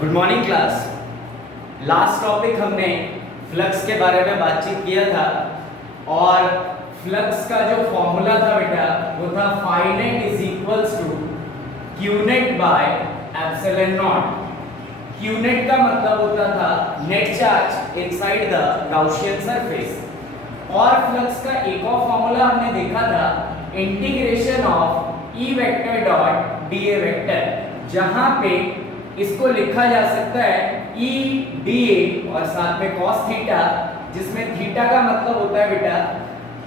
Good morning class. Last topic हमने flux के बारे में बातचीत किया था और फ्लक्स का जो फॉर्मूला था बेटा वो था phi net is equals to q net by epsilon naught. q net का मतलब होता था net charge inside the Gaussian surface. और फ्लक्स का एक और फॉर्मूला हमने देखा था integration of E vector dot dA vector, जहां पे इसको लिखा जा सकता है E dA और साथ में cos थीटा, जिसमें थीटा का मतलब होता है बेटा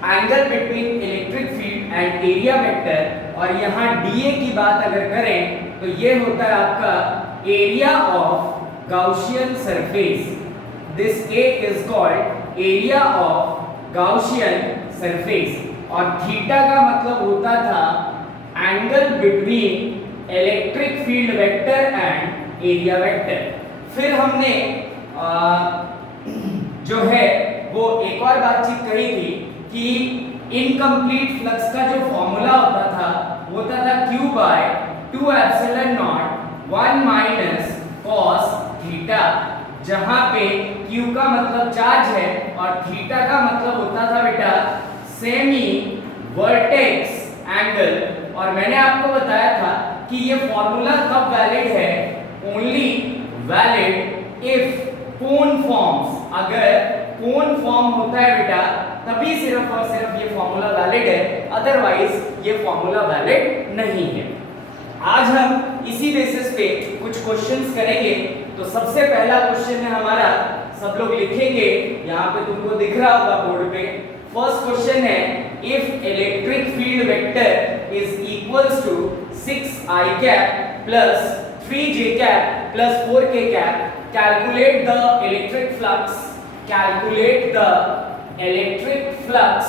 angle between electric field and area vector. और यहाँ dA की बात अगर करें तो ये होता है आपका area of Gaussian surface. This A is called area of Gaussian surface. और थीटा का मतलब होता था angle between electric field vector and area vector. फिर हमने जो है वो एक और बातचीत कही थी कि इनकम्प्लीट फ्लक्स का जो फॉर्मूला होता था वो होता था q by 2 epsilon naught 1 minus cos theta, जहां पे q का मतलब चार्ज है और थीटा का मतलब होता था बेटा सेमी वर्टेक्स एंगल। और मैंने आपको बताया था कि ये फॉर्मूला कब वैलिड है, only valid if cone forms, अगर कोन फॉर्म होता है बेटा तभी सिर्फ और सिर्फ ये फॉर्मूला वैलिड है, अदरवाइज ये फॉर्मूला वैलिड नहीं है। आज हम इसी बेसिस पे कुछ क्वेश्चंस करेंगे। तो सबसे पहला क्वेश्चन है हमारा, सब लोग लिखेंगे, यहाँ पे तुमको दिख रहा होगा बोर्ड पे। फर्स्ट क्वेश्चन है if electric field vector is equals to 6i cap plus 3j cap plus 4k cap, calculate the electric flux, calculate the electric flux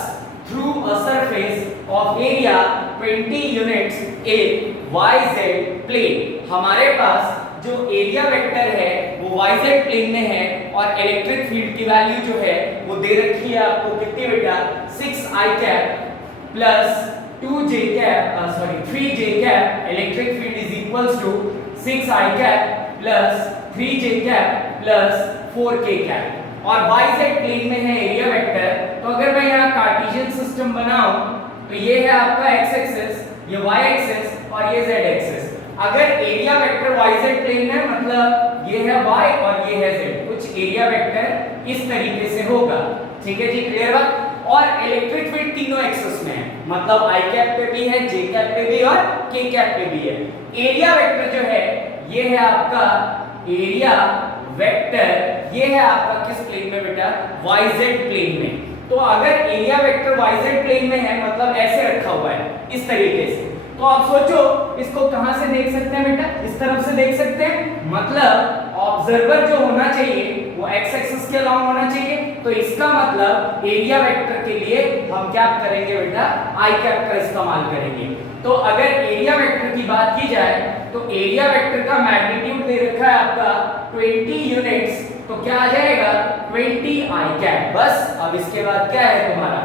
through a surface of area 20 units in yz plane. हमारे पास जो area vector है वो yz plane में है और electric field की value जो है वो दे रखी है आपको कितनी बेटा 6i cap plus 2j cap 3j cap. Electric field is equals to 6i cap plus 3j cap plus 4k cap और yz प्लेन में है एरिया वेक्टर। तो अगर मैं यहाँ कार्टेशियन सिस्टम बनाऊं तो ये है आपका x एक्सिस, ये y एक्सिस और ये z एक्सिस। अगर एरिया वेक्टर yz प्लेन है मतलब ये है y और ये है z, कुछ एरिया वेक्टर इस तरीके से होगा। ठीक है जी, क्लियर बात। और इलेक्ट्रिक फील्ड तीनों एक्सिस में है, मतलब i कैप पे भी है, j कैप पे भी और k कैप पे भी है। एरिया वेक्टर जो है ये है आपका एरिया वेक्टर, ये है आपका किस प्लेन में बेटा yz प्लेन में। तो अगर एरिया वेक्टर yz प्लेन में है मतलब ऐसे रखा हुआ है इस तरीके से, तो आप सोचो इसको कहां से देख सकते हैं बेटा, इस तरफ से देख सकते हैं, मतलब ऑब्जर्वर जो होना चाहिए वो x एक्सिस के अलाउंग होना चाहिए। तो इसका मतलब एरिया वेक्टर के लिए हम क्या करेंगे बेटा i कैप का इस्तेमाल करेंगे। तो अगर एरिया वेक्टर की बात की जाए तो एरिया वेक्टर का मैग्नीट्यूड दे रखा है आपका 20 यूनिट्स, तो क्या आ जाएगा 20i कैप। बस अब इसके बाद क्या है तुम्हारा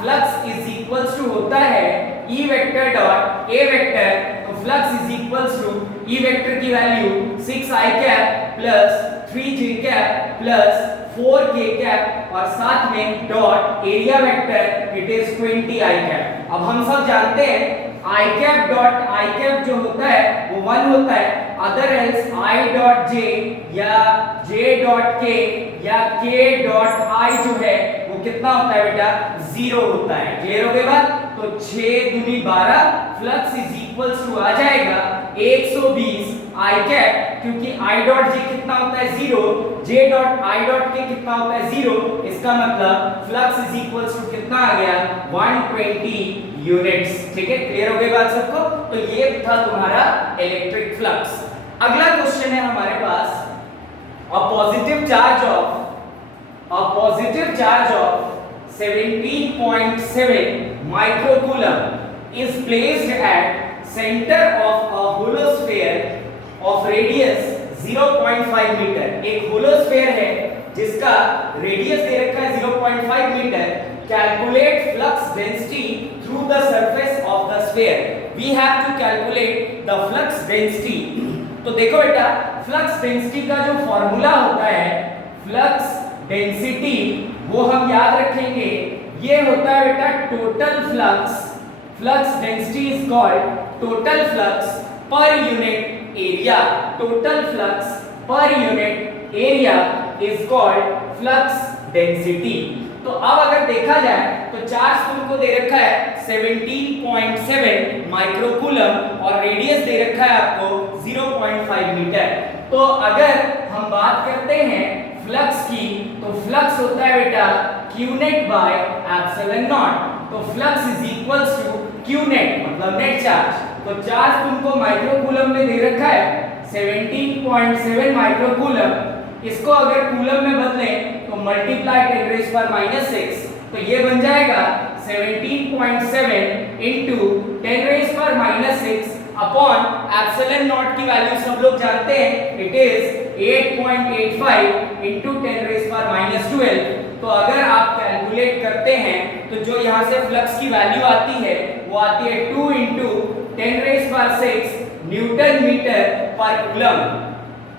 फ्लक्स इज इक्वल्स टू होता है E vector dot A vector. तो flux is equals to E vector की value 6i cap plus 3j cap plus 4k cap और साथ में dot area vector it is 20i cap. अब हम सब जानते हैं i cap dot i cap जो होता है वो 1 होता है, other else i dot j या j डॉट k या k डॉट i जो है वो कितना होता है बेटा 0 होता है। क्लियर हो गई बात। तो 6 दूनी 12 फ्लक्स इज इक्वल्स टू आ जाएगा 120 i कैप, क्योंकि i डॉट j कितना होता है 0, j dot i dot k कितना होता है 0, इसका मतलब फ्लक्स इज इक्वल्स टू कितना आ गया 120 यूनिट्स। ठीक है, क्लियर हो गई बात सबको। तो ये था तुम्हारा इलेक्ट्रिक फ्लक्स। अगला क्वेश्चन है हमारे पास a positive charge of 17.7 microcoulomb is placed at center of a hollow sphere of radius 0.5 metre. एक होलो स्फीयर है जिसका रेडियस दे रखा है 0.5 metre. Calculate flux density through the surface of the sphere. We have to calculate the flux density तो देखो बेटा, flux density का जो फॉर्मूला होता है, फ्लक्स डेंसिटी, वो हम याद रखेंगे, ये होता है बेटा total flux. Flux density is called total flux per unit area. Total flux per unit area is called flux density. तो अब अगर देखा जाए तो चार्ज तुमको दे रखा है 17.7 माइक्रोकूलम और रेडियस दे रखा है आपको 0.5 मीटर। तो अगर हम बात करते हैं फ्लक्स की, तो फ्लक्स होता है बेटा q net by epsilon not. तो flux is equals to q net मतलब नेट चार्ज। तो चार्ज तुमको माइक्रोकूलम में दे रखा है 17.7 माइक्रोकूलम। इसको अगर कूलम में बदलें तो मल्टीप्लाई 10⁻⁶, तो ये बन जाएगा 17.7 into 10⁻⁶ अपॉन एप्सिलॉन नॉट की वैल्यू सब लोग जानते हैं, इट इज 8.85 into 10⁻12। तो अगर आप कैलकुलेट करते हैं तो जो यहाँ से फ्लक्स की वैल्यू आती है वो आती है 2 into 10⁻6 न्यूटन मीटर पर कूलम।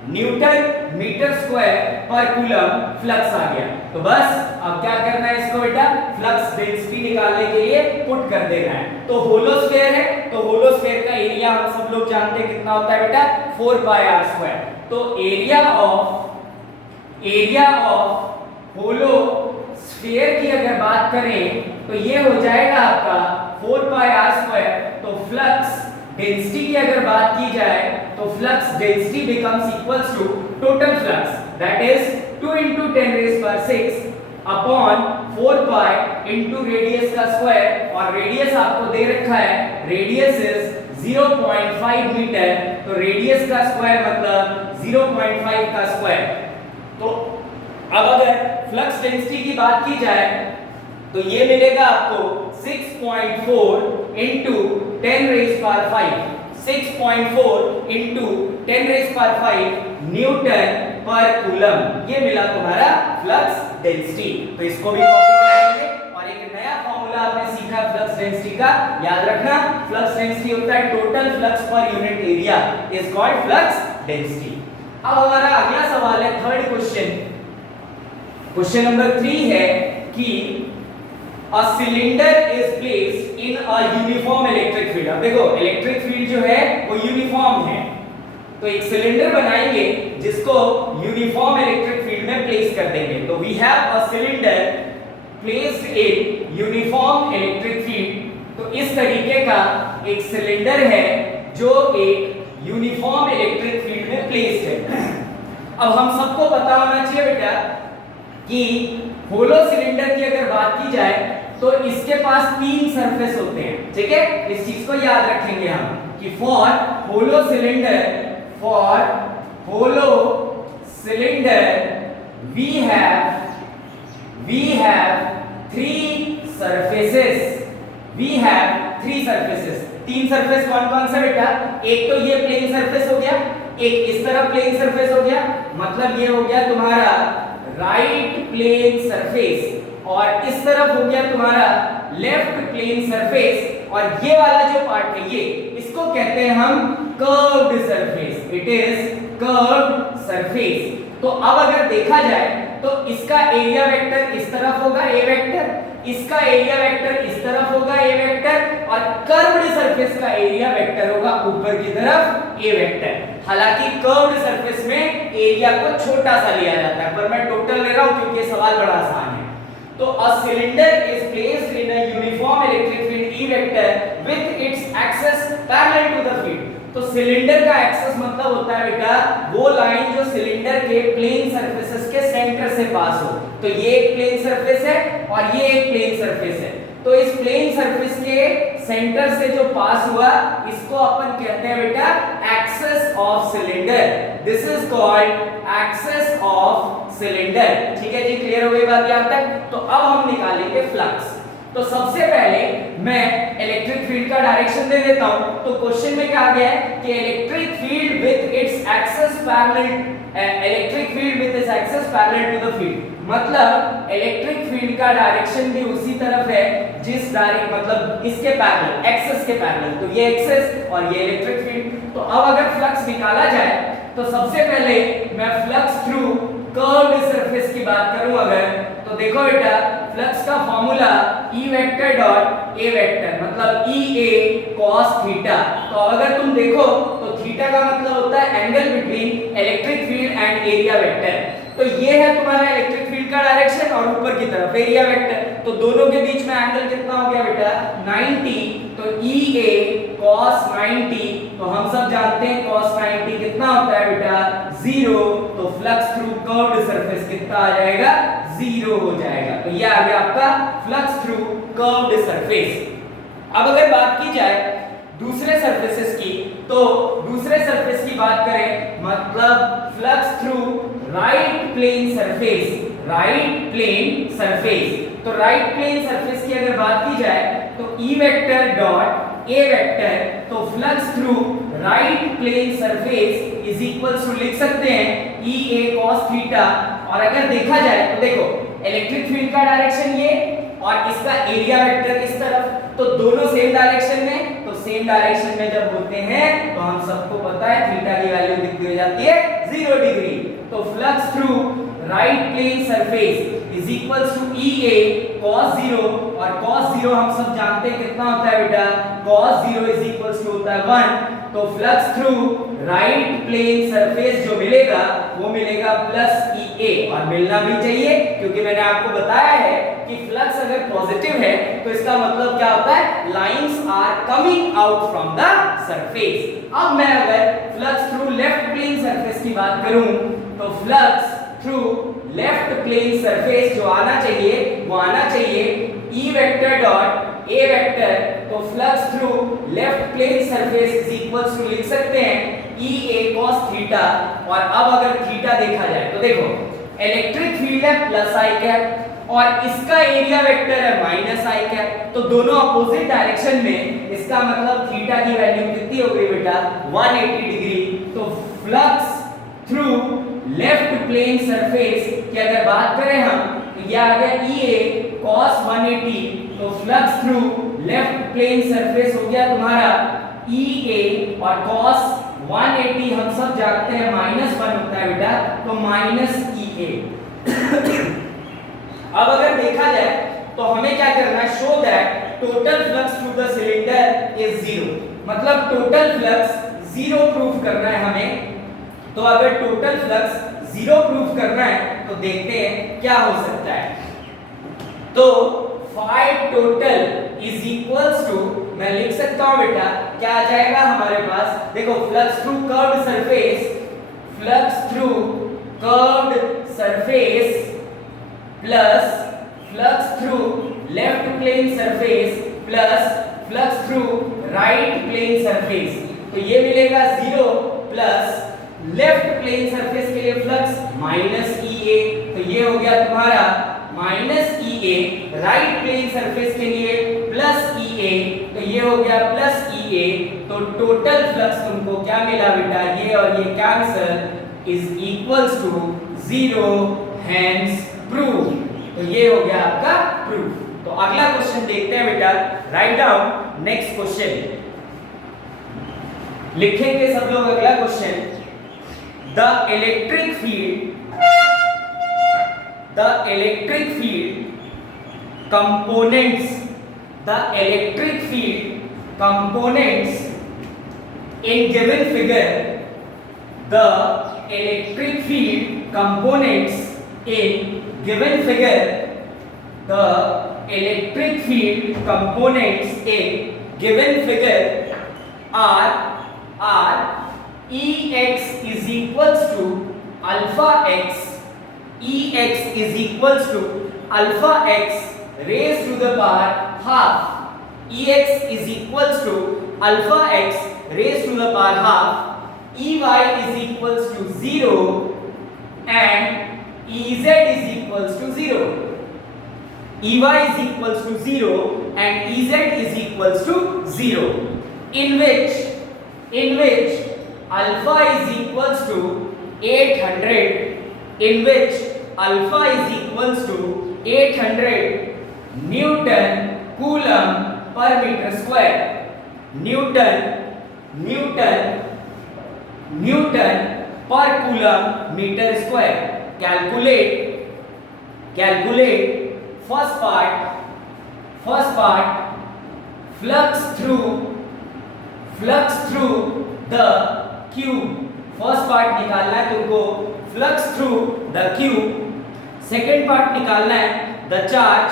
न्यूटन मीटर स्क्वायर पर कूलम फ्लक्स आ गया। तो बस अब क्या करना है इसको बेटा, फ्लक्स डेंसिटी निकालने के लिए पुट कर देना है। तो होलो स्फीयर है, तो होलो स्फीयर का एरिया हम सब लोग जानते हैं कितना होता है बेटा, 4πr²। तो एरिया ऑफ होलो स्फीयर की अगर बात करें तो ये हो जाएगा आपका 4πr²। तो फ्लक्स डेंसिटी की अगर बात की जाए तो flux density becomes equals to total flux, that is 2 into 10⁻6 upon 4π into radius का स्क्वायर। और रेडियस आपको दे रखा है, रेडियस इज 0.5 मीटर। तो रेडियस का स्क्वायर मतलब 0.5 का स्क्वायर। तो अब अगर फ्लक्स डेंसिटी की बात की जाए तो ये मिलेगा आपको 6.4 into 10⁻⁵, 6.4 into 10⁵ न्यूटन पर कूलम। ये मिला तुम्हारा फ्लक्स डेंसिटी। तो इसको भी कॉपी करेंगे और एक नया फॉर्मूला आपने सीखा फ्लक्स डेंसिटी का, याद रखना, फ्लक्स डेंसिटी होता है total flux per unit area is called flux density. अब हमारा अगला सवाल है थर्ड क्वेश्चन। क्वेश्चन नंबर 3 है कि A cylinder is placed in a uniform electric field। अब देखो इलेक्ट्रिक फील्ड जो है वो यूनिफॉर्म है, तो एक सिलेंडर बनाएंगे जिसको यूनिफॉर्म इलेक्ट्रिक फील्ड में प्लेस कर देंगे। तो we have a cylinder placed in uniform electric field. तो इस तरीके का एक सिलेंडर है जो एक यूनिफॉर्म इलेक्ट्रिक फील्ड में प्लेस्ड है। अब हम सबको पता होना चाहिए बेटा कि होलो सिलेंडर की अगर बात की जाए तो इसके पास 3 सरफेस होते हैं, ठीक है। इस चीज को याद रखेंगे हम कि for hollow cylinder we have 3 surfaces. 3 surface कौन कौन से बेटा, एक तो ये प्लेन सरफेस हो गया, एक इस तरफ प्लेन सरफेस हो गया, मतलब ये हो गया तुम्हारा राइट प्लेन सरफेस, और इस तरफ हो गया तुम्हारा लेफ्ट प्लेन सरफेस। और ये वाला जो पार्ट है ये, इसको कहते हैं हम curved surface, it is curved surface. तो अब अगर देखा जाए तो इसका एरिया वेक्टर इस तरफ होगा ए वेक्टर, इसका एरिया वेक्टर इस तरफ होगा ए वेक्टर, और कर्व्ड सरफेस का एरिया वेक्टर होगा ऊपर की तरफ ए वेक्टर। हालांकि कर्व्ड सरफेस में एरिया को छोटा सा लिया जाता है, पर मैं टोटल ले रहा हूं क्योंकि सवाल बड़ा आसान है। तो a cylinder is placed in a uniform electric field E vector with its axis parallel to the field. तो सिलेंडर का एक्सेस मतलब होता है बेटा वो लाइन जो सिलेंडर के प्लेन सरफेसेस के सेंटर से पास हो। तो ये एक प्लेन सरफेस है और ये एक प्लेन सरफेस है। तो इस प्लेन सरफेस के सेंटर से जो पास हुआ इसको अपन कहते हैं बेटा axis of cylinder. This is called axis of cylinder. ठीक है जी, क्लियर हो गई बात यहां तक। तो अब हम निकालेंगे फ्लक्स। तो सबसे पहले मैं इलेक्ट्रिक फील्ड का डायरेक्शन दे देता हूं। तो क्वेश्चन में क्या आ गया है कि electric field with its axis parallel to the field, मतलब इलेक्ट्रिक फील्ड का डायरेक्शन भी उसी तरफ है जिस डायरेक्ट मतलब इसके पैरेलल, एक्सेस के पैरेलल। तो ये एक्सेस और ये इलेक्ट्रिक फील्ड। तो अब अगर फ्लक्स निकाला जाए तो सबसे पहले मैं फ्लक्स थ्रू कर्व्ड सरफेस की बात करूं अगर, तो देखो बेटा फ्लक्स का formula E vector dot A vector मतलब EA cos थीटा। तो अगर तुम देखो तो थीटा का मतलब होता है angle between electric field and area vector. तो ये है तुम्हारा इलेक्ट्रिक फील्ड का डायरेक्शन और ऊपर की तरफ एरिया वेक्टर, तो दोनों के बीच में एंगल कितना हो गया बेटा 90। तो EA cos 90, तो हम सब जानते हैं cos 90 कितना होता है बेटा 0, तो फ्लक्स थ्रू कर्व्ड सरफेस कितना आ जाएगा 0 हो जाएगा। तो ये आ गया आपका फ्लक्स थ्रू कर्व्ड सरफेस। अब अगर बात की जाए दूसरे सरफेसेस की, तो दूसरे सरफेस की बात करें मतलब flux through right plane surface, right plane surface. तो राइट प्लेन सरफेस की अगर बात की जाए तो E vector dot A vector, तो flux through right plane surface is equals to लिख सकते हैं EA cos थीटा। और अगर देखा जाए तो देखो इलेक्ट्रिक फील्ड का डायरेक्शन ये और इसका एरिया वेक्टर इस तरफ, तो दोनों सेम डायरेक्शन में, तो सेम डायरेक्शन में जब होते हैं तो हम सबको पता है थीटा की वैल्यू कितनी हो जाती है 0 डिग्री। तो flux through right plane surface is equals to EA cos 0, और cos 0 हम सब जानते हैं कितना होता है बेटा cos 0 इज इक्वल्स टू होता है 1। तो flux through right plane surface जो मिलेगा वो मिलेगा प्लस EA, और मिलना भी चाहिए क्योंकि मैंने आपको बताया है कि फ्लक्स अगर पॉजिटिव है तो इसका मतलब क्या होता है lines are coming out from the surface. अब मैं अगर flux through left plane surface की बात करूं तो flux through left plane surface जो आना चाहिए वो आना चाहिए E vector dot A vector, तो flux through left plane surface is equals to लिख सकते हैं EA cos थीटा। और अब अगर थीटा देखा जाए तो देखो इलेक्ट्रिक फील्ड है प्लस i कैप और इसका एरिया वेक्टर है माइनस i कैप, तो दोनों अपोजिट डायरेक्शन में, इसका मतलब थीटा की वैल्यू कितनी हो गई बेटा 180 डिग्री। तो flux through left plane surface की अगर बात करें हम तो यह आ गया EA cos 180, तो flux through left plane surface हो गया तुम्हारा EA और cos 180 हम सब जानते हैं -1 होता है बेटा, तो -EA। अब अगर देखा जाए तो हमें क्या करना है, show that total flux through the cylinder is 0, मतलब टोटल फ्लक्स 0 प्रूफ करना है हमें। तो अगर टोटल फ्लक्स 0 प्रूफ करना है तो देखते हैं क्या हो सकता है। तो phi total is equals to, मैं लिख सकता हूं बेटा क्या आ जाएगा हमारे पास, देखो flux through curved surface, flux through curved surface plus flux through left plane surface plus flux through right plane surface, तो ये मिलेगा 0 प्लस लेफ्ट प्लेन सरफेस के लिए फ्लक्स -EA, तो ये हो गया तुम्हारा -EA, राइट प्लेन सरफेस के लिए +EA, तो ये हो गया +EA। तो टोटल फ्लक्स तुमको क्या मिला बेटा, ये और ये cancel is equals to 0, hence proof. तो ये हो गया आपका प्रूफ। तो अगला क्वेश्चन देखते हैं बेटा, राइट डाउन नेक्स्ट क्वेश्चन, लिखेंगे सब लोग अगला question. The electric field components, the electric field components in given figure, the electric field components in given figure, the electric field components in given figure are Ex is equals to alpha x, Ex is equals to alpha x raised to the power half, Ex is equals to alpha x raised to the power half, Ey is equals to 0 and Ez is equals to 0, Ey is equals to 0 and Ez is equals to 0, in which alpha is equals to 800, in which alpha is equals to 800 Newton Coulomb per meter square, Newton per coulomb metre square. Calculate first part flux through the cube. First part निकालना है तुमको, flux through the cube. Second part निकालना है the charge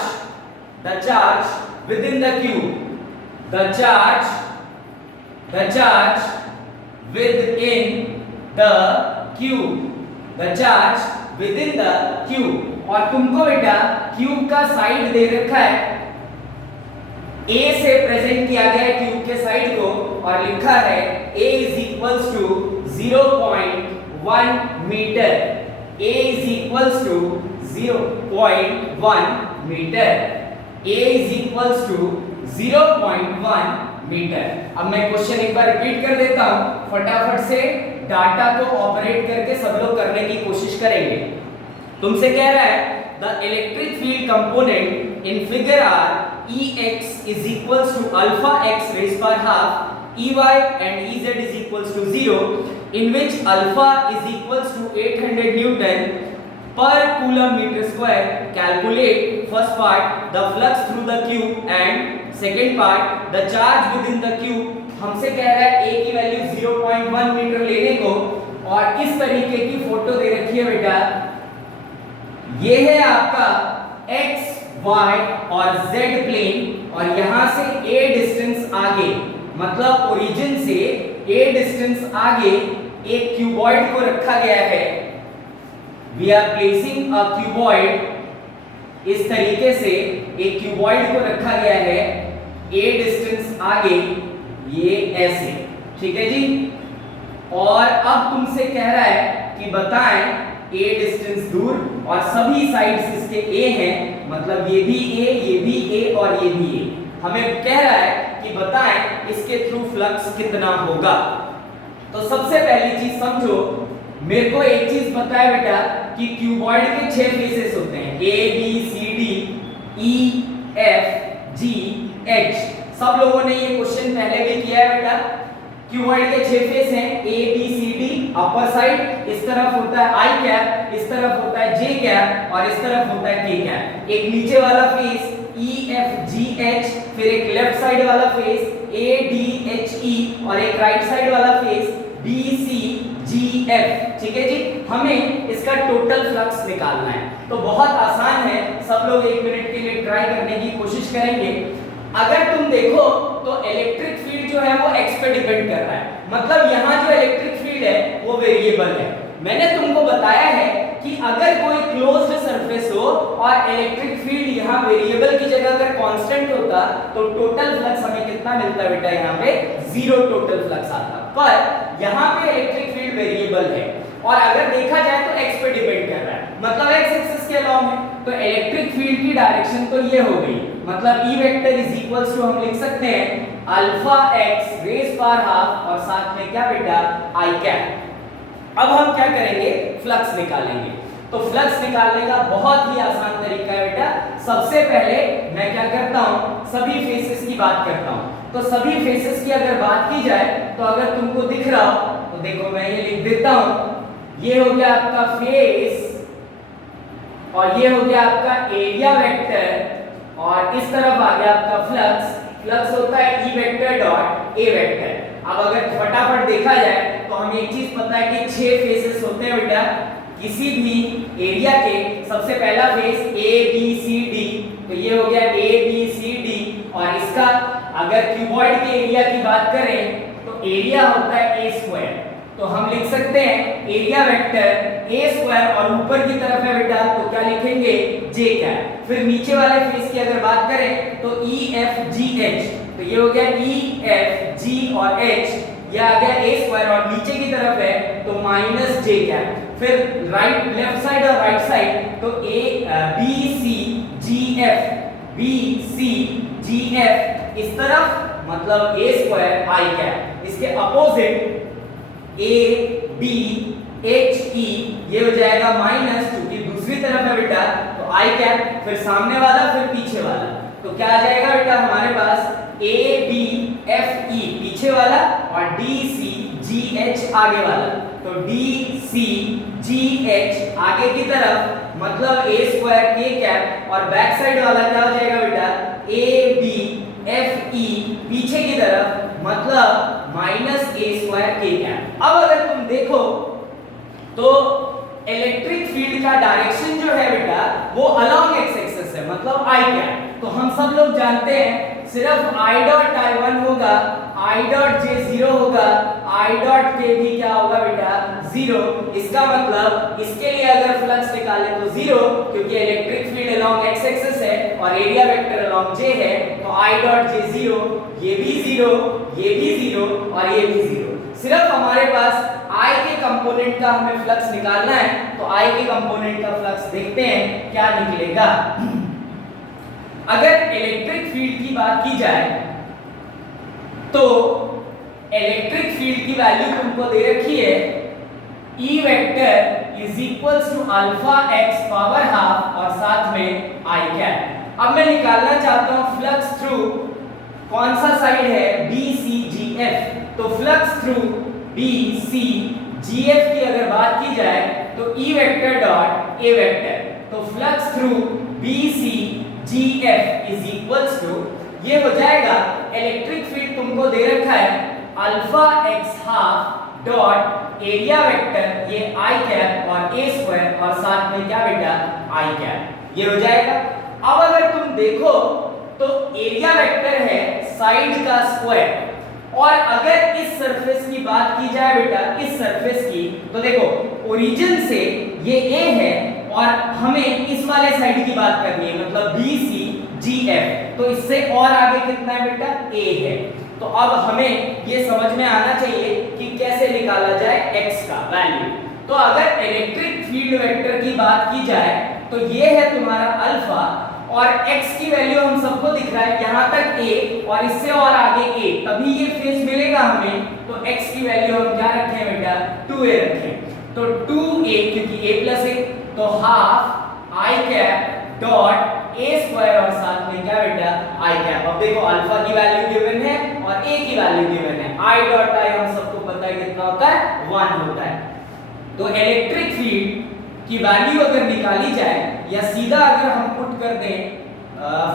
within the cube. The charge within the cube। the charge within the cube। और तुमको बेटा cube का side दे रखा है, A से प्रेजेंट किया गया है क्यूब के साइड को, और लिखा है A is equals to 0.1 metre. A is equals to 0.1 metre. A is equals to 0.1 metre. अब मैं क्वेश्चन एक बार रिपीट कर देता हूं, फटाफट से डाटा को ऑपरेट करके सब लोग करने की कोशिश करेंगे। तुमसे कह रहा है the electric field component in figure are Ex is equals to alpha x raised power half, Ey and Ez is equals to 0, in which alpha is equals to 800 Newton per coulomb meter square। Calculate first part the flux through the cube and second part the charge within the cube। हमसे कह रहा है A की value 0.1 metre लेने को, और इस तरीके की फोटो दे रखी है बेटा। ये है आपका x y और z प्लेन, और यहां से a डिस्टेंस आगे, मतलब ओरिजिन से a डिस्टेंस आगे एक क्यूबॉइड को रखा गया है। We are placing a cuboid, इस तरीके से एक क्यूबॉइड को रखा गया है a डिस्टेंस आगे, ये ऐसे, ठीक है जी। और अब तुमसे कह रहा है कि बताएं a डिस्टेंस दूर और सभी साइड्स इसके a हैं, मतलब ये भी a और ये भी a। हमें कह रहा है कि बताएं इसके थ्रू फ्लक्स कितना होगा। तो सबसे पहली चीज समझो, मेरे को एक चीज पता है बेटा कि क्यूबॉइड के 6 फेसेस होते हैं, A B C D E F G H। सब लोगों ने ये क्वेश्चन पहले भी किया है बेटा। क्यूबॉइड के 6 फेस हैं, A B C D। Upper side इस तरफ होता है I कैप, इस तरफ होता है J कैप, और इस तरफ होता है K कैप। एक नीचे वाला face E F G H, फिर एक लेफ्ट साइड वाला face A D H E, और एक राइट साइड वाला face B C G F। ठीक है जी। हमें इसका टोटल फ्लक्स निकालना है, तो बहुत आसान है। सब लोग 1 मिनट के लिए ट्राई करने की कोशिश करेंगे। अगर तुम देखो तो इलेक्ट्रिक फील्ड जो है वो x पे डिपेंड कर रहा है, मतलब यहाँ जो इलेक्ट्रिक फील्ड है वो वेरिएबल है। मैंने तुमको बताया है कि अगर कोई क्लोज्ड सरफेस हो और इलेक्ट्रिक फील्ड यहाँ वेरिएबल की जगह अगर कांस्टेंट होता तो टोटल फ्लक्स हमें कितना मिलता बेटा, यहाँ पे 0 टोटल फ्लक्स आता। पर यहाँ पे इलेक्ट्रिक फील्ड वेरिएबल है, और अगर देखा जाए तो x पे डिपेंड कर रहा है, मतलब x एक्सिस के अलॉन्ग है। तो इलेक्ट्रिक फील्ड की डायरेक्शन तो ये हो गई, मतलब E vector is equals to हम लिख सकते हैं alpha x raise power half, और साथ में क्या बेटा I कैप। अब हम क्या करेंगे, फ्लक्स निकालेंगे। तो फ्लक्स निकालने का बहुत ही आसान तरीका है बेटा। सबसे पहले मैं क्या करता हूं, सभी फेसेस की बात करता हूं। तो सभी फेसेस की अगर बात की जाए तो अगर तुमको दिख रहा हो तो देखो मैं ये लिख देता हूं। ये हो गया आपका फेस, और ये हो गया आपका एरिया वेक्टर, और इस तरफ आ गया आपका फ्लक्स। फ्लक्स होता है E vector dot A vector. अब अगर फटाफट देखा जाए तो हमें एक चीज पता है कि 6 फेसेस होते हैं बेटा किसी भी एरिया के। सबसे पहला face A B C D, तो ये हो गया A B C D, और इसका अगर क्यूबॉइड के एरिया की बात करें तो एरिया होता है A स्क्वायर। तो हम लिख सकते हैं एरिया वेक्टर A स्क्वायर, और ऊपर की तरफ है बेटा तो क्या लिखेंगे J कैप। फिर नीचे वाले फेस की अगर बात करें तो E F G H, तो ये हो गया E F G और H, ये आ गया A स्क्वायर, और नीचे की तरफ है तो माइनस J कैप। फिर राइट लेफ्ट साइड और राइट साइड तो A B C G F, B C G F इस तरफ, मतलब A स्क्वायर I कैप। इसके opposite A B H E, ये हो जाएगा माइनस, क्योंकि दूसरी तरफ है बेटा तो I कैप, फिर सामने वाला फिर पीछे वाला, तो क्या आ जाएगा बेटा हमारे पास A B F E पीछे वाला और D C G H आगे वाला। तो DCGH आगे की तरफ मतलब a स्क्वायर k कैप और बैक साइड वाला क्या हो जाएगा बेटा ABFE पीछे की तरफ मतलब minus a square k cap. अब अगर तुम देखो तो इलेक्ट्रिक फील्ड का डायरेक्शन जो है बेटा वो अलोंग एक्स एक्सिस है मतलब i कैप। तो हम सब लोग जानते हैं सिर्फ i डॉट i1 होगा, i डॉट j 0 होगा, i डॉट k भी क्या होगा बेटा 0। इसका मतलब इसके लिए अगर फ्लक्स निकाले तो 0 क्योंकि electric field along x axis है और एरिया वेक्टर अलोंग j है तो i डॉट j 0, ये भी 0, ये भी 0 और ये भी 0। सिर्फ हमारे पास I के कंपोनेंट का हमें फ्लक्स निकालना है तो I के कंपोनेंट का फ्लक्स देखते हैं क्या निकलेगा। अगर इलेक्ट्रिक फील्ड की बात की जाए तो इलेक्ट्रिक फील्ड की वैल्यू तुमको दे रखी है E vector is equals to alpha x power half और साथ में I कैप। अब मैं निकालना चाहता हूं फ्लक्स थ्रू कौन सा साइड है BCGF। तो फ्लक्स थ्रू BCGF की अगर बात की जाए तो E vector dot A vector तो flux through BCGF is equals to ये हो जाएगा इलेक्ट्रिक फील्ड तुमको दे रखा है alpha x half dot area vector ये I कैप और A स्क्वायर और साथ में क्या बेटा I कैप ये हो जाएगा। अब अगर तुम देखो तो एरिया वेक्टर है साइड का स्क्वायर और अगर इस सरफेस की बात की जाए बेटा इस सरफेस की तो देखो ओरिजिन से ये A है और हमें इस वाले साइड की बात करनी है मतलब BCGF तो इससे और आगे कितना है बेटा A है। तो अब हमें ये समझ में आना चाहिए कि कैसे निकाला जाए x का वैल्यू। तो अगर इलेक्ट्रिक फील्ड वेक्टर की बात की जाए तो ये है तुम्हारा अल्फा और x की वैल्यू हम सबको दिख रहा है यहाँ तक a और इससे और आगे a तभी ये फेस मिलेगा हमें। तो x की वैल्यू हम क्या रखें बेटा 2a रखें तो 2a क्योंकि a प्लस a तो half I cap dot a square और साथ में क्या बेटा I कैप। अब देखो अल्फा की वैल्यू गिवन है और a की वैल्यू गिवन है I डॉट I हम सबको पता है कितना होता है 1 होता है। तो इलेक्ट्रिक फील्ड की वैल्यू अगर निकाली जाए या सीधा अगर हम पुट कर दें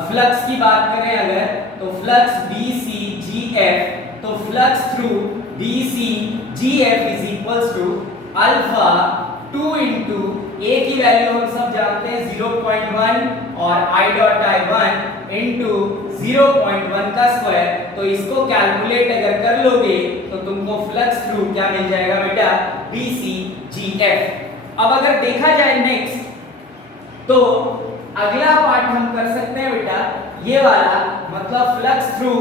फ्लक्स की बात करें अगर तो फ्लक्स BCGF तो flux through BCGF is equals to alpha 2 into a की वैल्यू हम सब जानते हैं 0.1 और I डॉट I1 इनटू 0.1 का स्क्वायर। तो इसको कैलकुलेट अगर कर लोगे तो तुमको फ्लक्स थ्रू क्या मिल जाएगा बेटा BCGF। अब अगर देखा जाए नेक्स्ट तो अगला पार्ट हम कर सकते हैं बेटा ये वाला मतलब फ्लक्स थ्रू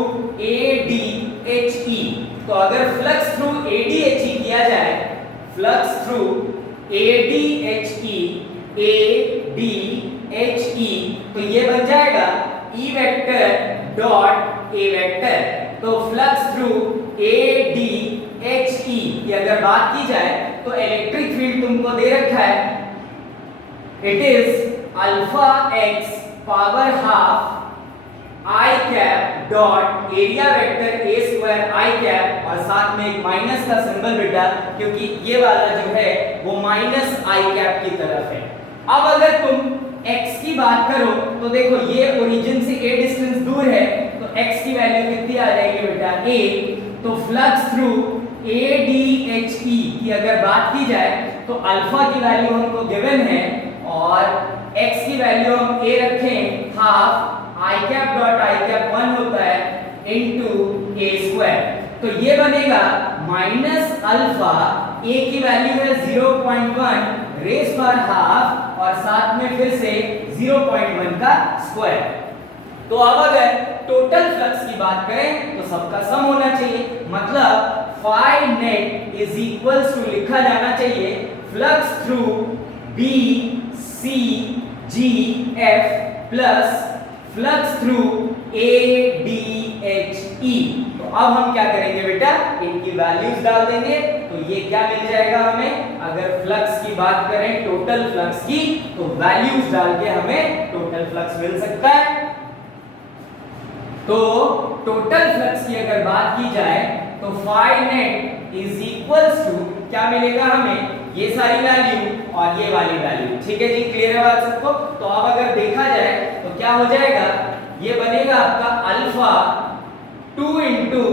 ADHE। तो अगर फ्लक्स थ्रू ADHE किया जाए फ्लक्स थ्रू ADHE तो ये बन जाएगा E vector dot A vector. तो फ्लक्स थ्रू ADHE की अगर बात की जाए तो इलेक्ट्रिक फील्ड तुमको दे रखा है it is alpha x power half I cap dot area vector a square I cap और साथ में एक माइनस का सिंबल बेटा क्योंकि ये वाला जो है वो माइनस I कैप की तरफ है। अब अगर तुम x की बात करो तो देखो ये ओरिजिन से a डिस्टेंस दूर है तो x की वैल्यू कितनी आ जाएगी बेटा a। तो फ्लक्स थ्रू ADHE की अगर बात की जाए तो अल्फा की वैल्यू हमको गिवन है और x की वैल्यू हम a रखें half I cap dot I cap 1 होता है इनटू a स्क्वायर। तो ये बनेगा माइनस अल्फा a की वैल्यू है 0.1 रेस पर हाफ और साथ में फिर से 0.1 का स्क्वायर। तो अब अगर टोटल फ्लक्स की बात करें तो सबका सम होना चाहिए मतलब phi net is equals to लिखा जाना चाहिए flux through BCGF plus flux through ADHE। तो अब हम क्या करेंगे बेटा इनकी वैल्यूज डाल देंगे तो ये क्या मिल जाएगा हमें। अगर फ्लक्स की बात करें टोटल फ्लक्स की तो वैल्यूज डाल के हमें टोटल फ्लक्स मिल सकता है। तो टोटल फ्लक्स की अगर बात की जाए तो phi net is equals to क्या मिलेगा हमें, ये सारी वैल्यू और ये वाली वैल्यू। ठीक है जी, क्लियर है बात सबको। तो अब अगर देखा जाए तो क्या हो जाएगा, ये बनेगा आपका अल्फा 2 इंटू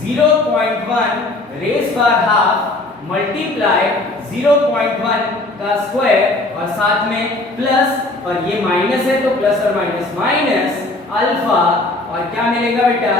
0.1 रेस बार हाफ मल्टीप्लाई 0.1 का स्क्वायर और साथ में प्लस, और ये माइनस है तो प्लस और माइनस माइनस अल्फा, और क्या मिलेगा बेटा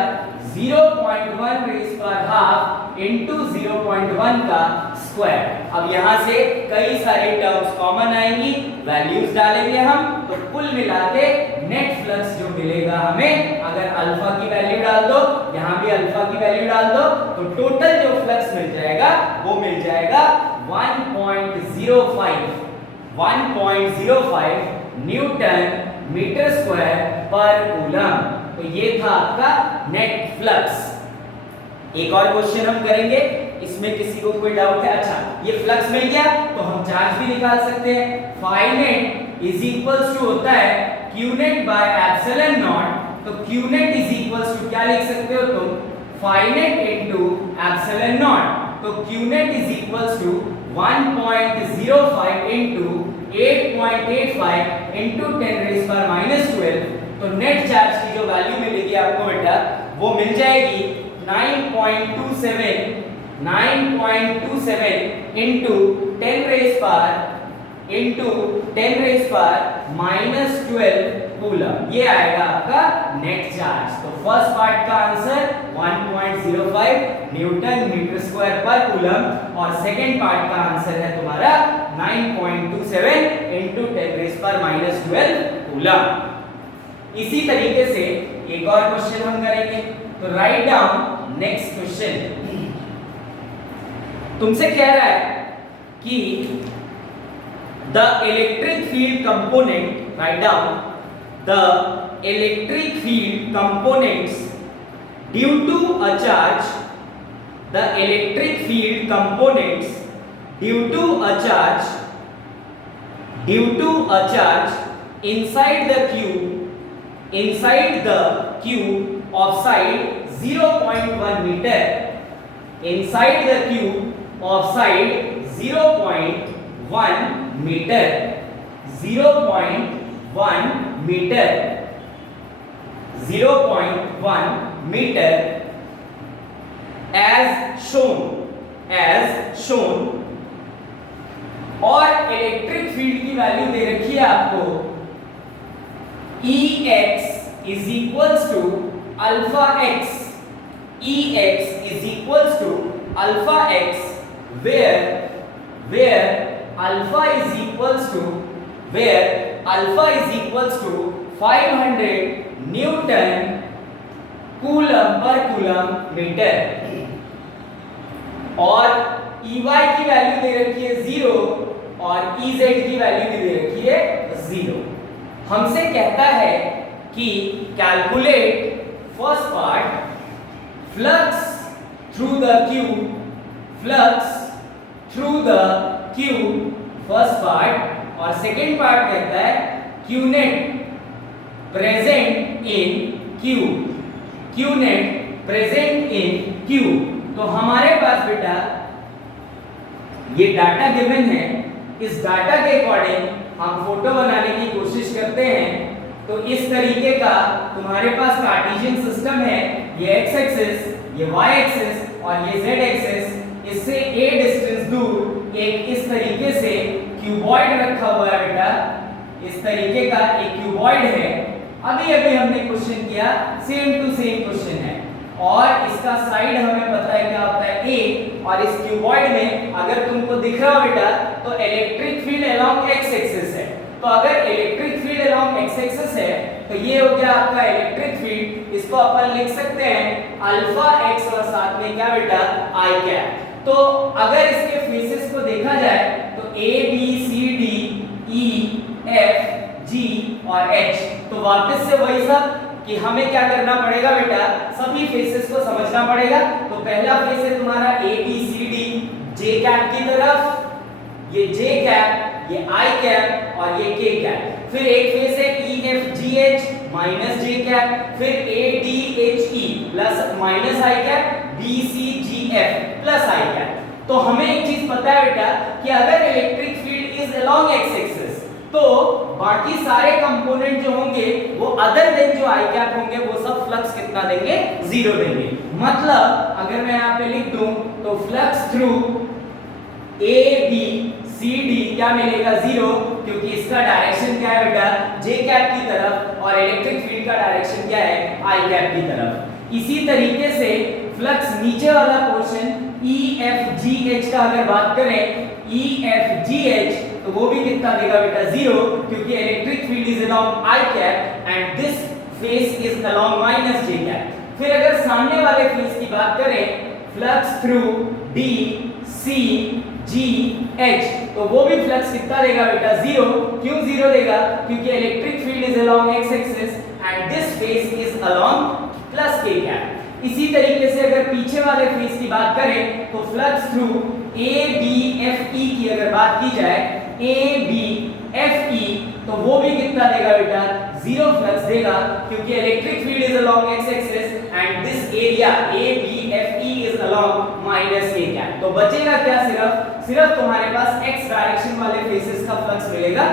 0.1 रेस पर हाफ इंटू 0.1 का स्क्वायर। अब यहाँ से कई सारे टर्म्स कॉमन आएंगी, वैल्यूज डालेंगे हम, तो कुल मिला के नेट फ्लक्स जो मिलेगा हमें, अगर अल्फा की वैल्यू डाल दो, यहाँ भी अल्फा की वैल्यू डाल दो, तो टोटल जो फ्लक्स मिल जाएगा वो मिल जाएगा 1.05 न्यूटन मीटर स्क्वायर पर कूलम। तो ये था आपका नेट फ्लक्स। एक और क्वेश्चन हम करेंगे, इसमें किसी को कोई डाउट है? अच्छा, ये फ्लक्स मिल गया तो हम चार्ज भी निकाल सकते हैं। Phi net is equals to होता है Q net by epsilon not. तो Q net is equals to क्या लिख सकते हो तुम, phi net into epsilon not. तो Q net is equals to 1.05 into 8.85 into 10⁻⁻12। तो नेट चार्ज की जो वैल्यू मिलेगी आपको बेटा, वो मिल जाएगी 9.27 इनटू 10⁻⁻12 कूलम। ये आएगा आपका नेट चार्ज। तो फर्स्ट पार्ट का आंसर 1.05 न्यूटन मीटर स्क्वायर पर कूलम, और सेकंड पार्ट का आंसर है तुम्हारा 9.27 इनटू 10⁻⁻12 कूलम। इसी तरीके से एक और क्वेश्चन हम करेंगे। तो राइट डाउन नेक्स्ट क्वेश्चन। तुमसे कह रहा है कि the electric field component, right down the electric field components due to a charge, the electric field components due to a charge inside the cube of side 0.1 meter, inside the cube of side 0.1 meter, 0.1 meter, 0.1 meter as shown, और electric field की value दे रखी है आपको Ex is equals to alpha x, Ex is equals to alpha x, where alpha is equals to 500 Newton coulomb per coulomb metre, और Ey की value दे रखी है 0 और Ez की वैल्यू भी दे रखी है 0। हमसे कहता है कि calculate first part flux through the cube, first part, और सेकंड पार्ट कहता है Q net present in cube. तो हमारे पास बेटा ये डाटा गिवन है, इस डाटा के अकॉर्डिंग हम फोटो बनाने की कोशिश करते हैं। तो इस तरीके का तुम्हारे पास कार्टेशियन सिस्टम है, ये x एक्सिस, ये y एक्सिस और ये z एक्सिस। इससे a डिस्टेंस दूर एक इस तरीके से क्यूबॉइड रखा हुआ है बेटा, इस तरीके का एक क्यूबॉइड है। अभी हमने क्वेश्चन किया, सेम टू सेम क्वेश्चन है, और इसका साइड हमें पता है क्या होता है a, और इस क्यूबॉइड में अगर तुमको दिख रहा हो बेटा तो electric field along x axis है। तो अगर electric field along x axis है तो ये हो गया आपका इलेक्ट्रिक फील्ड। इसको अपन लिख सकते हैं अल्फा x और साथ में क्या बेटा i कैप। तो अगर इसके फेसेस को देखा जाए तो a b c d e f g और h, तो वापस से वही सब कि हमें क्या करना पड़ेगा बेटा, सभी फेसेस को समझना पड़ेगा। तो पहला फेस है तुम्हारा a b c d, j cap की तरफ, ये j कैप, ये i कैप और ये k कैप। फिर एक फेस है e f g h minus j cap, फिर a d h e plus minus i cap, b c g f plus i cap. तो हमें एक चीज पता है बेटा कि अगर electric field is along X axis तो बाकी सारे कंपोनेंट जो होंगे वो अदर देन जो आई कैप होंगे वो सब फ्लक्स कितना देंगे, 0 देंगे। मतलब अगर मैं यहाँ पे लिख दूं तो flux through A B C D क्या मिलेगा, 0, क्योंकि इसका डायरेक्शन क्या है बेटा, जे कैप की तरफ, और इलेक्ट्रिक फील्ड का डायरेक्शन क्या है, आई कैप की तरफ। इसी तरीके से फ्लक्स नीचे वाला portion E F G H का अगर बात करें, ई एफ जी एच, तो वो भी कितना देगा बेटा, 0, क्योंकि electric field is along I cap and this face is along minus J cap. फिर अगर सामने वाले फेस की बात करें, flux through D C G H, तो वो भी फ्लक्स कितना देगा बेटा, 0। क्यों 0 देगा, क्योंकि electric field is along X axis and this face is along plus के कैप। इसी तरीके से अगर पीछे वाले फेस की बात करें तो flux through A B F E की अगर बात की जाए, ए बी एफ ई, तो वो भी कितना देगा बेटा, 0 फ्लक्स देगा, क्योंकि electric field is along X axis and this area A B F E is along minus K cap. तो बचेगा क्या, सिर्फ तुम्हारे पास एक्स डायरेक्शन वाले फेसेस का फ्लक्स मिलेगा,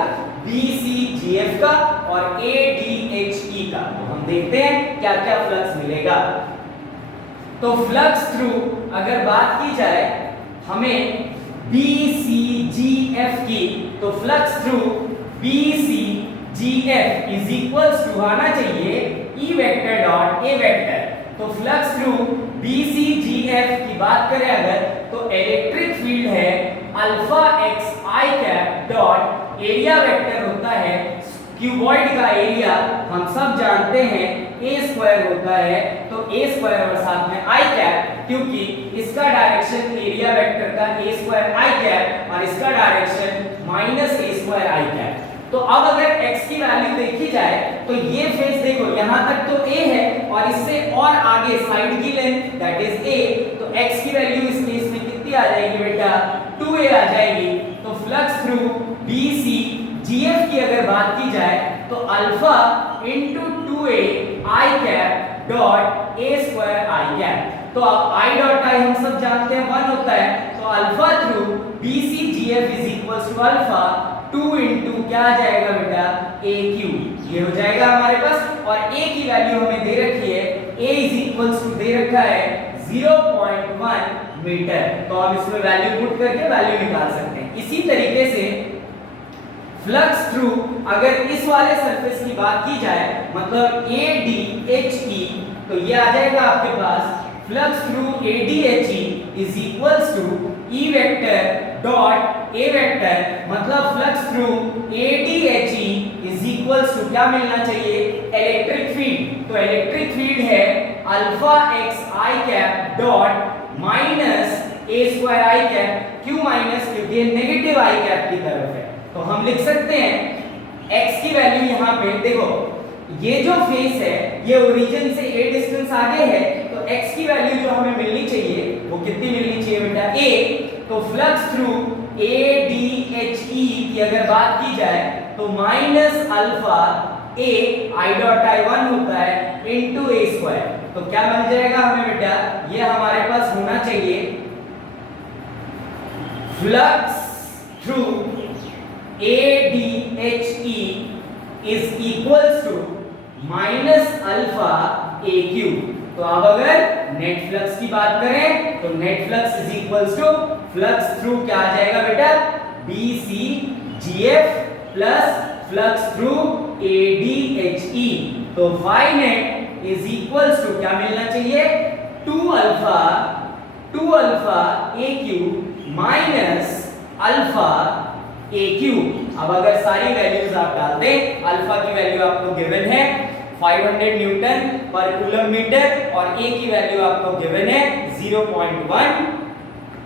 बी सी जी एफ का और ए डी एच ई का। तो हम देखते हैं क्या क्या फ्लक्स मिलेगा। तो फ्लक्स थ्रू अगर बात की जाए हमें बी सी जी एफ की, तो flux through B C G F is equals to आना चाहिए E vector dot A vector. तो flux through B C G F की बात करें अगर, तो इलेक्ट्रिक फील्ड है अल्फा एक्स आई कैप डॉट एरिया वेक्टर होता है क्यूबॉइड का एरिया, हम सब जानते हैं a स्क्वायर होता है, तो a स्क्वायर और साथ में i कैप, क्योंकि इसका डायरेक्शन एरिया वेक्टर का a स्क्वायर i कैप और इसका direction minus a square i cap. तो अब अगर x की वैल्यू देखी जाए तो ये फेस देखो यहाँ तक तो a है और इससे और आगे साइड की लेंथ दैट इज a, तो x की वैल्यू इस केस में कितनी आ जाएगी बेटा, 2a आ जाएगी। तो फ्लक्स थ्रू bc gf की अगर बात की जाए तो alpha into 2a i cap dot a square i cap. तो अब i डॉट i हम सब जानते हैं 1 होता है, तो alpha through bc gf is equals to alpha 2 into क्या आ जाएगा बेटा, a क्यूब, ये हो जाएगा हमारे पास। और a की वैल्यू हमें दे रखी है, a इज इक्वल्स टू दे रखा है 0.1 मीटर, तो हम इसमें वैल्यू पुट करके वैल्यू निकाल सकते हैं। इसी तरीके से फ्लक्स थ्रू अगर इस वाले सरफेस की बात की जाए, मतलब ए डी एच ई, तो ये आ जाएगा आपके पास flux through A D H E is equals to E vector dot A vector, मतलब flux through A D H E is equals to क्या मिलना चाहिए, इलेक्ट्रिक फील्ड। तो इलेक्ट्रिक फील्ड है alpha x I cap dot minus A square i cap. क्यों minus, क्योंकि ये negative आई cap की तरफ है। तो हम लिख सकते हैं x की वैल्यू यहाँ पे देखो, ये जो फेस है ये ओरिजिन से a डिस्टेंस आगे है, तो x की वैल्यू जो हमें मिलनी चाहिए वो कितनी मिलनी चाहिए बेटा, a। तो flux through a d h e की अगर बात की जाए तो minus alpha a i dot i 1 होता है इनटू a स्क्वायर। तो क्या बन जाएगा हमें बेटा, ये हमारे पास होना चाहिए flux through ADHE is equals to minus alpha A cube. तो अब अगर नेट फ्लक्स की बात करें तो net flux is equals to flux through क्या आ जाएगा बेटा, BCGF plus flux through ADHE। तो phi net is equals to क्या मिलना चाहिए, 2 alpha A cube minus alpha a cube. अब अगर सारी वैल्यूज आप डाल दें, अल्फा की वैल्यू आपको गिवन है 500 न्यूटन पर कूलम मीटर और a की वैल्यू आपको गिवन है 0.1,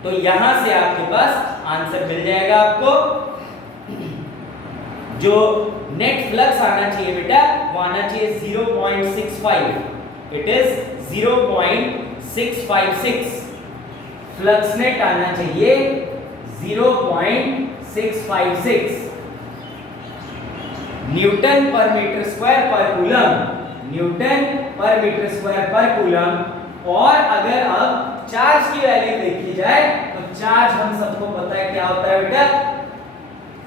तो यहां से आपके पास आंसर मिल जाएगा आपको। जो नेट फ्लक्स आना चाहिए बेटा वो आना चाहिए 0.65, इट इज 0.656। फ्लक्स नेट आना चाहिए 0.656 न्यूटन पर मीटर स्क्वायर पर कूलम, न्यूटन पर मीटर स्क्वायर पर कूलम। और अगर अब चार्ज की वैल्यू देखी जाए तो चार्ज हम सबको पता है क्या होता है बेटा,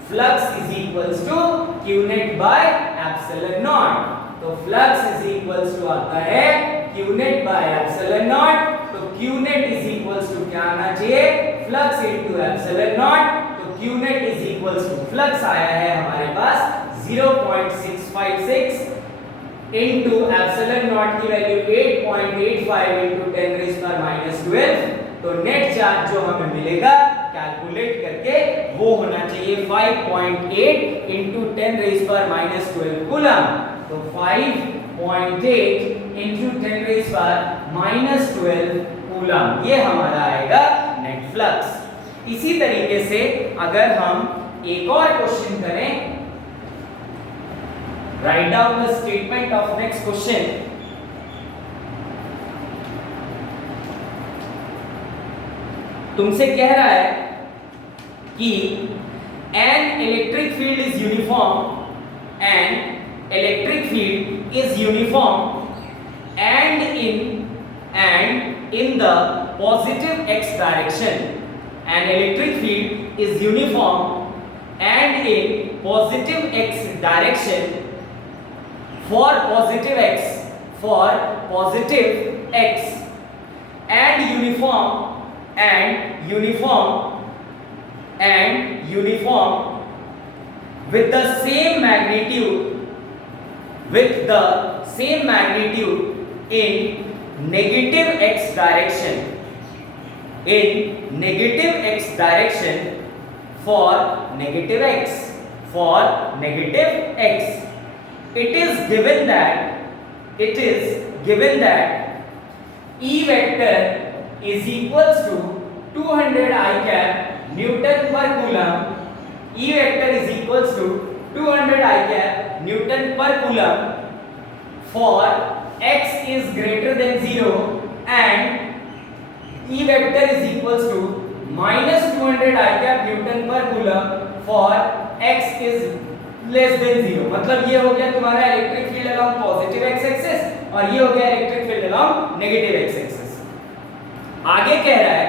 flux is equals to q net by epsilon not. तो फ्लक्स इज इक्वल्स टू आता है q net by epsilon not. तो q net is equals to क्या आना चाहिए, फ्लक्स इनटू एप्सिलॉन नॉट। तो q net is equals to flux आया है हमारे पास 0.656 इनटू एप्सिलॉन नॉट की वैल्यू 8.85 इनटू 10⁻⁻12। तो नेट चार्ज जो हमें मिलेगा कैलकुलेट करके वो होना चाहिए 5.8 इनटू 10⁻⁻12 कूलम। तो 5.8 इनटू 10⁻⁻12 कूलम, ये हमारा आएगा नेट फ्लक्स। इसी तरीके से अगर हम एक और क्वेश्चन करें, right down the statement of next question. तुमसे कह रहा है कि an electric field is uniform and in the positive x direction. An electric field is uniform and in positive x direction for positive x and uniform with the same magnitude in negative x direction for negative x. It is given that E vector is equals to 200 I cap Newton per coulomb. E vector is equals to 200 I cap Newton per coulomb for x is greater than 0 and E vector is equals to minus 200 I cap Newton per coulomb for x is less than 0। मतलब ये हो गया तुम्हारा electric field along positive x axis और ये हो गया electric field along negative x axis. आगे कह रहा है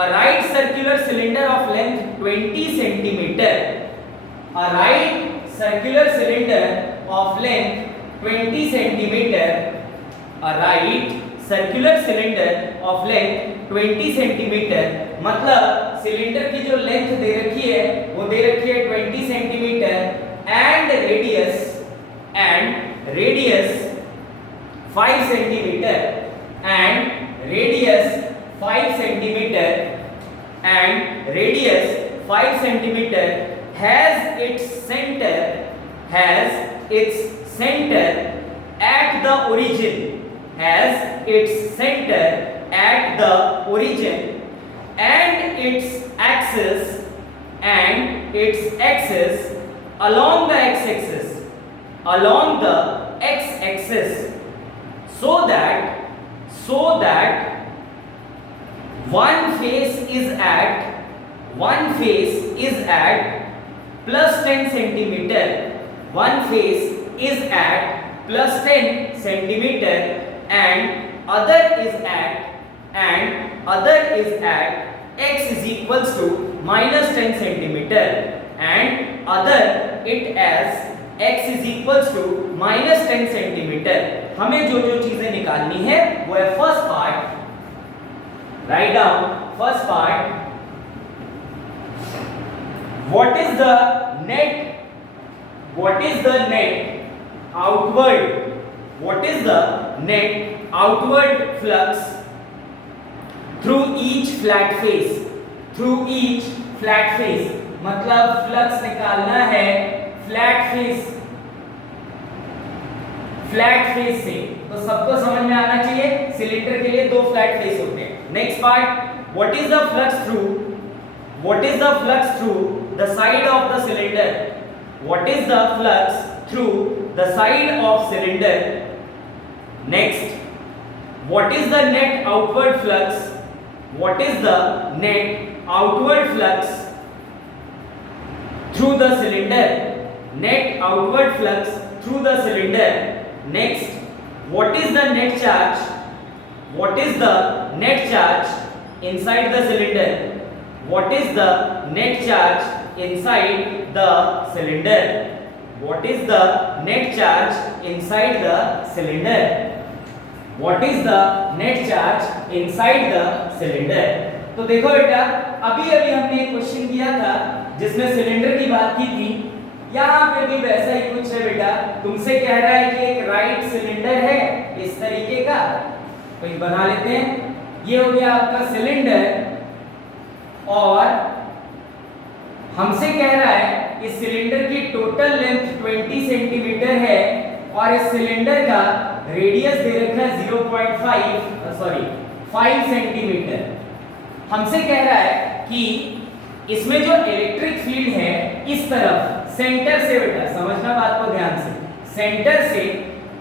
a right circular cylinder of length 20 centimeter, a right circular cylinder of length 20 centimeter, a right circular cylinder of length 20 centimeter, मतलब cylinder की जो लेंथ दे रखी है वो दे रखी है 20 centimetre and radius 5 centimeter and radius 5 centimeter has its center at the origin and its axis along the x-axis so that one face is at plus 10 centimeter. One face is at plus 10 centimeter and other is at x is equals to minus 10 centimeter and other it as x is equals to minus 10 centimeter। हमें जो चीजें निकालनी है वो है first part, write down first part, what is the net outward flux through each flat face। मतलब flux निकालना है फ्लैट फेस से, तो सबको समझ में आना चाहिए सिलेंडर के लिए दो फ्लैट फेस होते हैं। Next part, what is the flux through the side of the cylinder. What is the flux through the side of cylinder. Next, what is the net outward flux. What is the net outward flux through the cylinder, net outward flux through the cylinder. Next, what is the net charge inside the cylinder? what is the net charge inside the cylinder? What is the net charge inside the cylinder? What is the net charge inside the cylinder? तो देखो बेटा, अभी अभी हमने एक question किया था जिसमें सिलेंडर की बात की थी। यहाँ पे भी वैसा ही कुछ है बेटा, तुमसे कह रहा है कि एक राइट सिलेंडर है इस तरीके का, तो एक बना लेते हैं। ये हो गया आपका सिलेंडर, और हमसे कह रहा है इस सिलेंडर की टोटल लेंथ 20 सेंटीमीटर है और इस सिलेंडर का रेडियस दे रखा है 5 सेंटीमीटर। हमसे कह रहा है कि इसमें जो इलेक्ट्रिक फील्ड है इस तरफ सेंटर से, बेटा समझना बात को ध्यान से, सेंटर से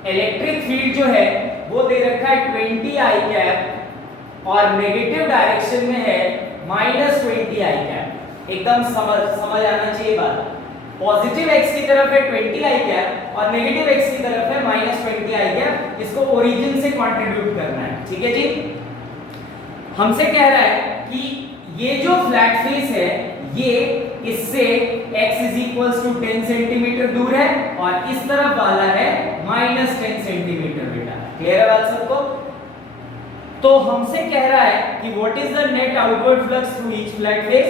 इलेक्ट्रिक फील्ड जो है वो दे रखा है 20 आई कैप और नेगेटिव डायरेक्शन में है -20 आई कैप। एकदम समझ आना चाहिए बात। पॉजिटिव एक्स की तरफ है 20 आई कैप और नेगेटिव एक्स की तरफ है -20 आई कैप। इसको ओरिजिन से कंट्रीब्यूट करना है, ठीक है जी। हमसे कह रहा है कि ये जो फ्लैट फेस है ये इससे x = 10 सेंटीमीटर दूर है और इस तरफ वाला है -10 सेंटीमीटर। बेटा क्लियर है बात सबको? तो हमसे कह रहा है कि what is the net outward flux through each flat face.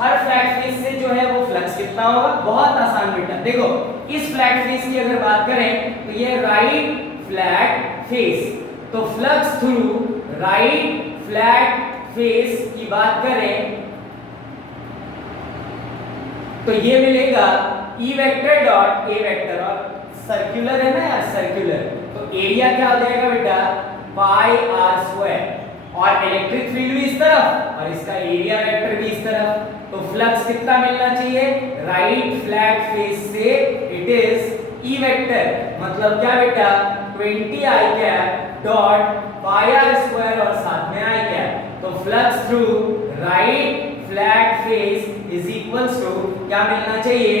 Her flat face से जो है वो फ्लक्स कितना होगा? बहुत आसान बेटा, देखो इस फ्लैट फेस की अगर बात करें तो ये राइट फ्लैट फेस, तो flux through right flat face की बात करें तो ये मिलेगा E vector dot A vector, और सर्कुलर है ना यार, सर्कुलर, तो एरिया क्या हो जाएगा बेटा? पाई r स्क्वायर, और इलेक्ट्रिक फील्ड भी इस तरफ और इसका एरिया वेक्टर भी इस तरफ। तो फ्लक्स कितना मिलना चाहिए? राइट फ्लैट फेस से इट इज E वेक्टर, मतलब क्या बेटा? 20 I cap dot pi r square और साथ में आई कैप। तो flux through right flat face is equals to क्या मिलना चाहिए?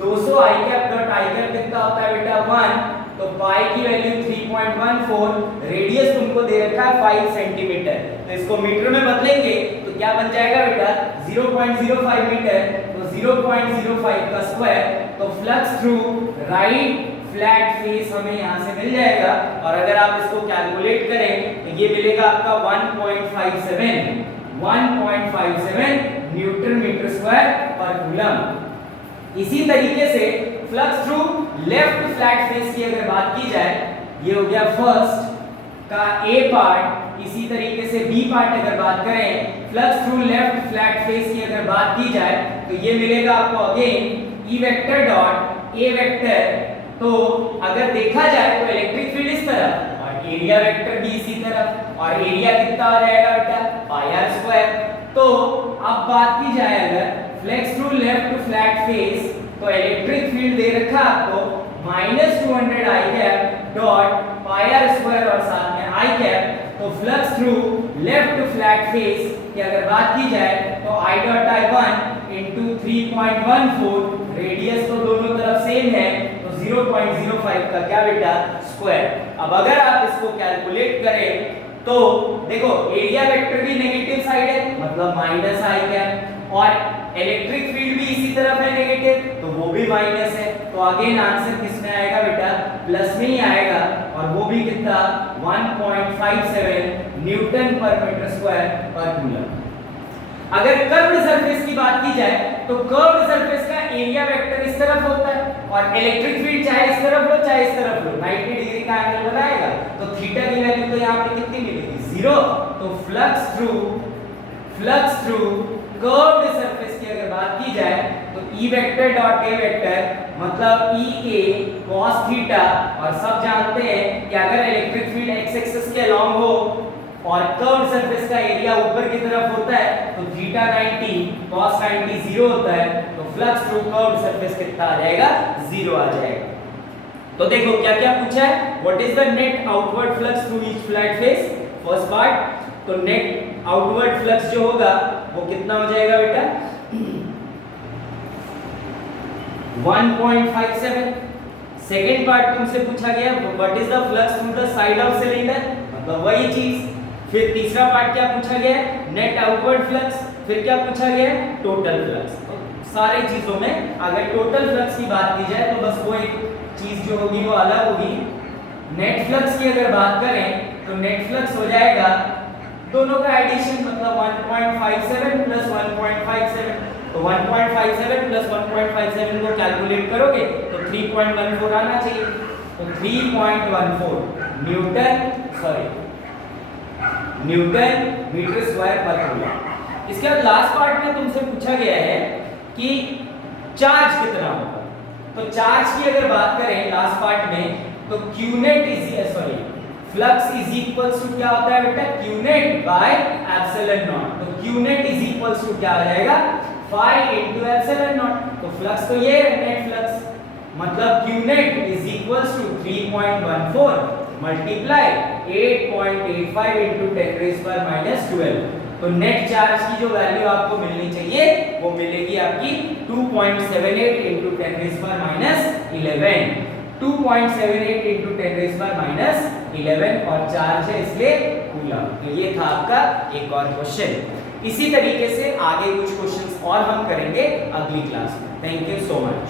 200 I cap dot I cap कितना होता है बेटा? 1, तो पाई की वैल्यू 3.14, रेडियस तुमको दे रखा है 5 सेंटीमीटर, तो इसको मीटर में बदलेंगे तो क्या बन जाएगा बेटा? 0.05 मीटर, तो 0.05 का स्क्वायर। तो flux through right flat face हमें यहाँ से मिल जाएगा, और अगर आप इसको कैलकुलेट करें तो ये मिलेगा आपका 1.57 न्यूटन मीटर स्क्वायर पर कूलम। इसी तरीके से flux through left flat face की अगर बात की जाए, ये हो गया फर्स्ट का ए पार्ट। इसी तरीके से बी पार्ट अगर बात करें, flux through left flat face की अगर बात की जाए तो ये मिलेगा आपको again E vector dot A vector. तो अगर देखा जाए तो इलेक्ट्रिक फील्ड इस तरफ और एरिया वेक्टर भी इसी तरफ, और एरिया कितना आ जाएगा बेटा? पाई r स्क्वायर। तो अब बात की जाए अगर flux through left flat face, तो इलेक्ट्रिक फील्ड दे रखा आपको -200 I cap dot pi r square और साथ में आई कैप। तो flux through left flat face की अगर बात की जाए तो I डॉट I1 * 3.14, रेडियस तो दोनों तरफ सेम है, तो 0.05 का क्या बेटा? स्क्वायर। अब अगर आप इसको कैलकुलेट करें तो देखो एरिया वेक्टर भी नेगेटिव साइड है, मतलब माइनस आई कैप, और इलेक्ट्रिक फील्ड भी इसी तरफ है नेगेटिव, तो वो भी माइनस है। तो अगेन आंसर किस में आएगा बेटा? प्लस में ही आएगा, और वो भी कितना? 1.57 न्यूटन पर मीटर स्क्वायर पर कूलम। अगर कर्व्ड सरफेस की बात की जाए तो कर्व्ड सरफेस का एरिया वेक्टर इस तरफ होता है, और इलेक्ट्रिक फील्ड चाहे इस तरफ लो चाहे इस तरफ लो 90 डिग्री का एंगल बनाएगा, तो थीटा की वैल्यू तो यहाँ पे कितनी मिलेगी? 0। तो फ्लक्स थ्रू कर्व्ड सरफेस की अगर बात की जाए तो E vector dot A vector मतलब EA cos थीटा, और सब जानते हैं कि अगर इलेक्ट्रिक फील्ड x एक्सिस के अलोंग हो और कर्व्ड सरफेस का एरिया ऊपर की तरफ होता है तो थीटा 90 cos 90 0 होता है, तो फ्लक्स थ्रू कर्व्ड सरफेस कितना आ जाएगा? 0 आ जाएगा। तो देखो क्या क्या पूछा है? What is the net outward flux through each flat face? First part, तो नेट आउटवर्ड फ्लक्स जो होगा वो कितना हो जाएगा बेटा? 1.57। सेकेंड पार्ट तुमसे पूछा गया what is the flux through the side of cylinder, मतलब वही चीज। फिर तीसरा पार्ट क्या पूछा गया? नेट आउटवर्ड फ्लक्स, फिर क्या पूछा गया है, टोटल फ्लक्स। तो सारे चीजों में अगर टोटल फ्लक्स की बात की जाए तो बस वो एक चीज जो होगी वो अलग होगी। नेट फ्लक्स की अगर बात करें तो नेट फ्लक्स हो जाएगा दोनों का एडिशन, मतलब 1.57 प्लस 1.57। तो 1.57 प्लस 1.57 को कैलकुलेट करोगे तो 3.14 आना चाहिए। तो 3.14 न्यूटन मीटर स्क्वायर पर कूलम। इसके बाद लास्ट पार्ट में तुमसे पूछा गया है कि चार्ज कितना होगा। तो चार्ज की अगर बात करें लास्ट पार्ट में तो q net flux is equals to क्या होता है बेटा, क्यूनेट बाय एप्सिलॉन नॉट। तो क्यूनेट इज इक्वल्स टू क्या आ जाएगा, फाई इनटू एप्सिलॉन नॉट। तो फ्लक्स तो ये है नेट फ्लक्स, मतलब q net is equals to 3.14 multiply 8.85 into 10⁻⁻12। तो नेट चार्ज की जो वैल्यू आपको मिलनी चाहिए वो मिलेगी आपकी 2.78 इनटू 10⁻11। 2.78 इनटू 10⁻11 और चार्ज है इसलिए कूलम। तो ये था आपका एक और क्वेश्चन। इसी तरीके से आगे कुछ क्वेश्चंस और हम करेंगे अगली क्लास में। Thank you so much.